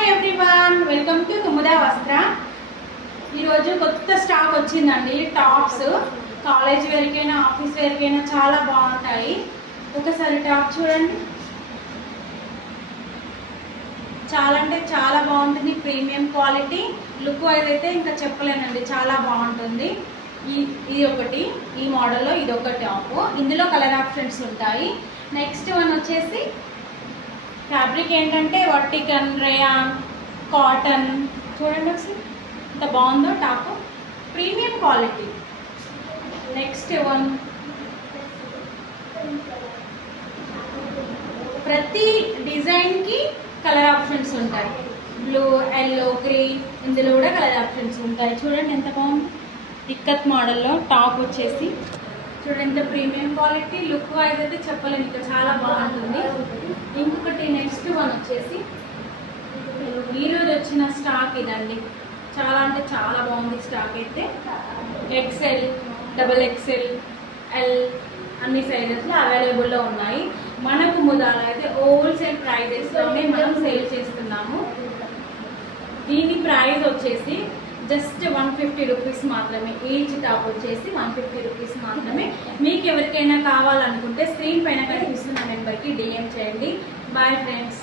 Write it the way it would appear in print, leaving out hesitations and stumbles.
Hi everyone, welcome to Kumuda వస్త్ర. ఈరోజు కొత్త స్టాక్ వచ్చిందండి. టాప్స్ కాలేజ్ వేర్కైనా ఆఫీస్ వేర్కైనా చాలా బాగుంటాయి. ఒకసారి టాప్ చూడండి, చాలా అంటే చాలా బాగుంటుంది. ప్రీమియం క్వాలిటీ, లుక్ వైజ్ అయితే ఇంకా చెప్పలేనండి, చాలా బాగుంటుంది. ఇది ఒకటి, ఈ మోడల్లో ఇది ఒక టాప్. ఇందులో కలర్ ఆప్షన్స్ ఉంటాయి. నెక్స్ట్ వన్ వచ్చేసి ఫ్యాబ్రిక్ ఏంటంటే వర్టికన్, రేయాన్, కాటన్. చూడండి ఒకసారి ఎంత బాగుందో top, premium quality. Next one, ప్రతి డిజైన్కి కలర్ ఆప్షన్స్ ఉంటాయి. బ్లూ, ఎల్లో, గ్రీన్, ఇందులో కూడా కలర్ ఆప్షన్స్ ఉంటాయి. చూడండి ఎంత బాగుంది. ఇక్కత్ మోడల్లో టాప్ వచ్చేసి చూడండి ఎంత ప్రీమియం క్వాలిటీ. లుక్ వైజ్ అయితే చెప్పలేము, ఇంకా చాలా బాగుంటుంది. ఇంకొకటి నెక్స్ట్ వన్ వచ్చేసి ఈరోజు వచ్చిన స్టాక్ ఇదండి. చాలా అంటే చాలా బాగుంది స్టాక్ అయితే. ఎక్సెల్, డబుల్ ఎక్సెల్, ఎల్ అన్ని సైజెస్లో అవైలబుల్లో ఉన్నాయి. మన కుముదాలో అయితే హోల్సేల్ ప్రైజెస్లోనే మనం సేల్ చేస్తున్నాము. దీని ప్రైస్ వచ్చేసి జస్ట్ 150 రూపీస్ మాత్రమే. ఈచ్ టాప్ వచ్చేసి 150 రూపీస్ మాత్రమే. మీకు ఎవరికైనా కావాలనుకుంటే స్క్రీన్ పైన కనిపిస్తున్న నెంబర్కి DM చేయండి. Bye friends.